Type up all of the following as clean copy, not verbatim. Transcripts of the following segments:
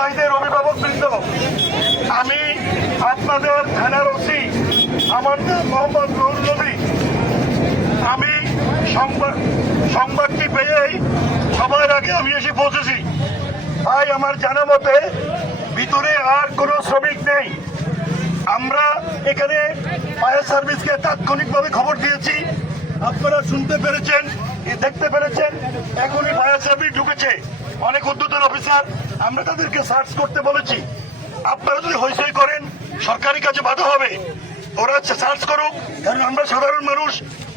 ভাইদের অভিভাবক বৃন্দ, আমি আপনাদের থানার ওসি, আমার নাম মোহাম্মদ নুরুল নবী। আমি সংবাদটি পেয়েই সবার আগে আমি এসে পৌঁছেছি। তাই আমার জানা মতে ভিতরে আর কোনো শ্রমিক নেই। আমরা এখানে ফায়ার সার্ভিসকে তাৎক্ষণিকভাবে খবর দিয়েছি। আপনারা শুনতে পেরেছেন, দেখতে পেরেছেন, এখনই ফায়ার সার্ভিস ঢুকেছে, অনেক উদ্যতন অফিসার। আমরা তাদেরকে সার্চ করতে বলেছি। আপনারা যদি হইচই করেন সরকারি কাজে বাধা হবে। ওরা সার্চ করুক, কারণ আমরা সাধারণ মানুষ।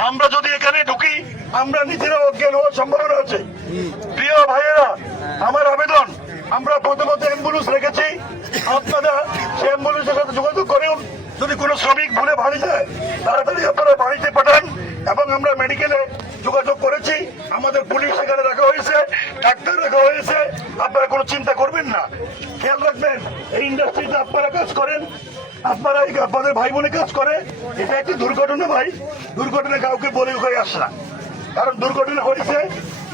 আমরা যদি এখানে ঢুকি আমরা নিজেরা অজ্ঞান হওয়ার সম্ভাবনা আছে। প্রিয় ভাইয়েরা, আমার আবেদন, আমরা প্রথমত অ্যাম্বুলেন্স রেখেছি, আপনারা সেই অ্যাম্বুলেন্সের সাথে যোগাযোগ করেন। যদি কোনো শ্রমিক ভুলে বাড়ি যায় তাড়াতাড়ি আপনারা বাড়িতে পাঠান। এবং আমরা মেডিকেলে যোগাযোগ করেছি, আমাদের পুলিশ সেখানে রাখা হয়েছে, ডাক্তার রাখা হয়েছে। আপনারা কোনো চিন্তা করবেন না, খেয়াল রাখবেন। এই ইন্ডাস্ট্রিতে আপনারা কাজ করেন, আপনারা আপনাদের ভাই বোনে কাজ করে। এটা একটি দুর্ঘটনা ভাই, দুর্ঘটনা কাউকে বলে হয়ে আসে না, কারণ দুর্ঘটনা হয়েছে।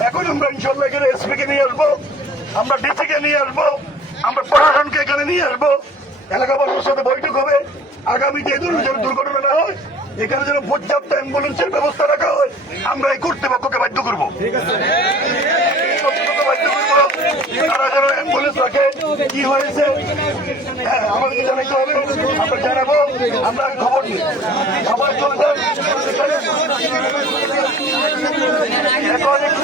এখন আমরা ইনশাল্লাহ এখানে এসপি কে নিয়ে আসবো, আমরা ডিসি কে নিয়ে আসবো, আমরা প্রশাসনকে এখানে নিয়ে আসবো। এলাকাবাসীর সাথে বৈঠক হবে, আগামীতে এই ধরনের যেন দুর্ঘটনা না হয়, এখানে যেন পর্যাপ্ত অ্যাম্বুলেন্সের ব্যবস্থা রাখা হয়। আমরা এই কর্তৃপক্ষকে বাধ্য করবো, তারা যেন অ্যাম্বুলেন্স রাখে। কি হয়েছে হ্যাঁ আমাদেরকে জানাইতে হবে, আমরা জানাবো। আমরা খবর নিই, সবাই চলে যান। এখন একটু